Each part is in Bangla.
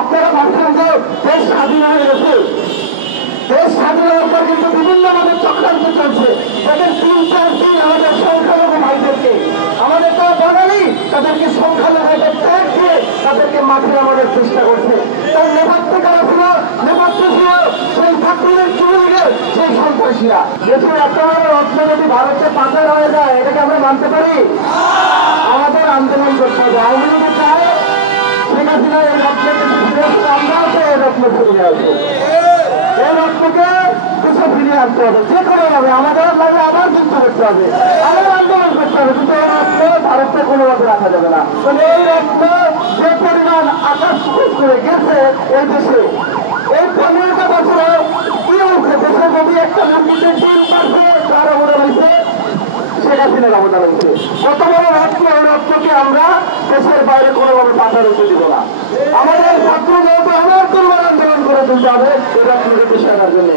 আপনারা ভাবছেন যে দেশ স্বাধীন হয়ে গেছে, দেশ স্বাধীন হওয়ার পর কিন্তু বিভিন্ন আমাদের চক্রান্ত চলছে। তাদের 3-4 দিন আমাদের সংখ্যালঘু ভাইদেরকে, আমাদের তারা বাঙালি, তাদেরকে সংখ্যালঘু ট্যাগ দিয়ে তাদেরকে মাঠে নামানোর চেষ্টা করছে। তার নেপথ্যে কারা ছিল? নেপথ্যে ছিল সেই ঠাকুরের যুবলীগের সেই সন্ত্রাসীরা। দেশের এত বড় রত্ন যদি ভারতে পাচার হয়ে যায়, এটাকে আমরা মানতে পারি? আমাদের আন্দোলন করতে হবে। আওয়ামী লীগ চায় শেখ হাসিনা এই রত্নকে ফিরে আসতে, আমরাও চাই এই রত্ন ফিরিয়ে আসবো। এই রত্নকে দেশে ফিরিয়ে আসতে হবে, যে কোনো ভাবে আমাদের লাগে আবার যুদ্ধ করতে হবে, আবার আন্দোলন করতে হবে, কিন্তু এই রত্ন ভারতকে কোনোভাবে রাখা যাবে না। এই রত্ন যে পরিমাণ আকাশ করে গেছে এই দেশে, এই 15টা বছরে কি হচ্ছে? দেশের যদি একটা মুরগিতে ডিম পাচ্ছে তার অবদান হয়েছে শেখ হাসিনার অবদান হয়েছে। কত বড় রত্ন, এই রত্নকে আমরা দেশের বাইরে কোনোভাবে পাঠার উঠে দিব না। আমাদের ছাত্র যেহেতু আমার দুর্বল আন্দোলন করে তুলতে হবে এই রত্নকে দেশে আনার জন্য।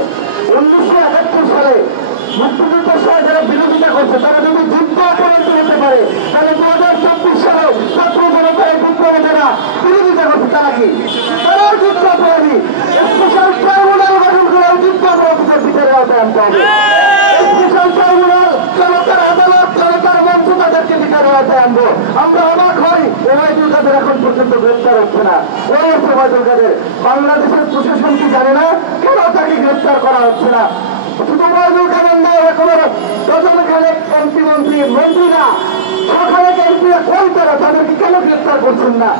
1971 সালে মুক্তিযুদ্ধের সময় যারা বিরোধিতা করছে তারা যদি যুদ্ধ পরিণত হতে পারে, তাহলে 2024 সালে ছাত্র জনতা এই বিপ্লবে যারা বিরোধিতা করছে তারা কি? তারাও যুদ্ধ অপরাধী। স্পেশাল ট্রাইব্যুনাল গঠন করে যুদ্ধ অপরাধীদের বিচারে আওতায় আনতে হবে। স্পেশাল ট্রাইব্যুনাল, জনতার আদালত, জনতার মঞ্চ তাদেরকে বিচারে আওতায় আনবো। আমরা অবাক হই ওবায়দুল কাদের এখন পর্যন্ত গ্রেপ্তার হচ্ছে না। ওই হচ্ছে ওবায়দুল কাদের। বাংলাদেশের প্রশাসন কি জানে না কেন তাকে গ্রেপ্তার করা হচ্ছে না? শুধু ওবায়দুল কাদের না, এখনো ডজন খানেক এমপি মন্ত্রীরা, সখানেক এমপিরা কই তারা? তাদেরকে কেন গ্রেপ্তার করছেন না?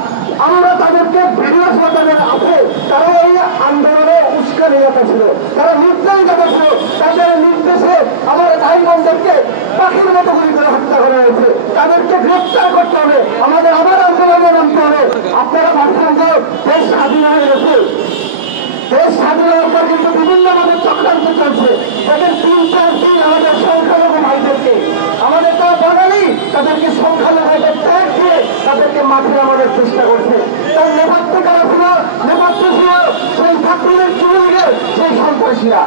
আমরা তাদেরকে ভিডিও তাদের আছে, তারা এই আন্দোলনে উস্কানিদাতা ছিল, তারা নির্যাতিতা ছিল, তাদের নির্দেশে আমার ভাই বোনদেরকে পাখির মতো গুলি করে হত্যা করা হয়েছে। তাদেরকে গ্রেপ্তার করতে হবে, আমাদের আবার আন্দোলনে নামতে হবে। আপনারা ভাবছেন যে দেশ স্বাধীন হয়ে গেছে, দেশ স্বাধীন হওয়ার পর কিন্তু বিভিন্ন আমাদের চক্রান্ত চলছে। তাদের 3-4 দিন আমাদের সংখ্যালঘু ভাইদেরকে, আমাদের তারা বাঙালি, তাদেরকে সংখ্যালঘু ট্যাগ দিয়ে তাদেরকে মাঠে নামানোর চেষ্টা করছে। তার নেপথ্যে কারা ছিল? নেপথ্যে ছিল সেই ঠাকুরের যুবলীগের সেই সন্ত্রাসীরা।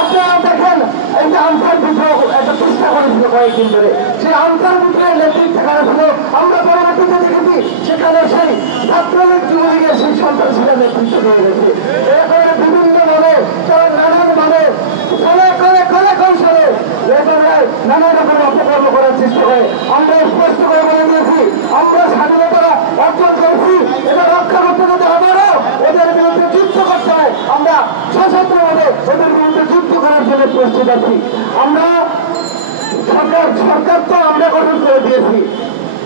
আপনারা দেখেন এই যে আনসার বিদ্রোহ একটা চেষ্টা করেছিল কয়েকদিন ধরে, সেই আনসার বিদ্রোহের নেতৃত্বে কারা ছিল? আমরা পরবর্তীতে দেখেছি সেখানে সেই ছাত্রলীগ যুবলীগের সেই সন্ত্রাসীরা নেতৃত্ব দিয়ে গেছে। এরপরে বিভিন্ন ভাবে তারা নানান ভাবে কৌশলে নানা রকম অপকর্ম করার চেষ্টা করে। আমরা স্পষ্ট করে বলে দিয়েছি, আমরা স্বাধীনতা অর্জন করেছি, এটা রক্ষা করতে যদি আবারও ওদের বিরুদ্ধে যুদ্ধ করতে হয়, আমরা সশস্ত্রভাবে ওদের বিরুদ্ধে যুদ্ধ করার জন্য প্রস্তুত আছি। আমরা সরকার তো আমরা গঠন করে দিয়েছি,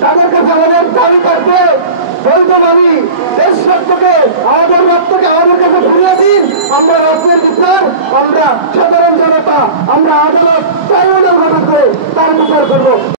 তাদের কাছে আমাদের দাবি থাকবে বৈধ দাবি, দেশ রত্নকে আমাদের রত্নকে আমাদের কাছে ফিরিয়ে দিন। আমরা রত্নের বিচার, আমরা সাধারণ জনতা, আমরা আদালত ট্রাইব্যুনাল গঠন করে তার বিচার করবো।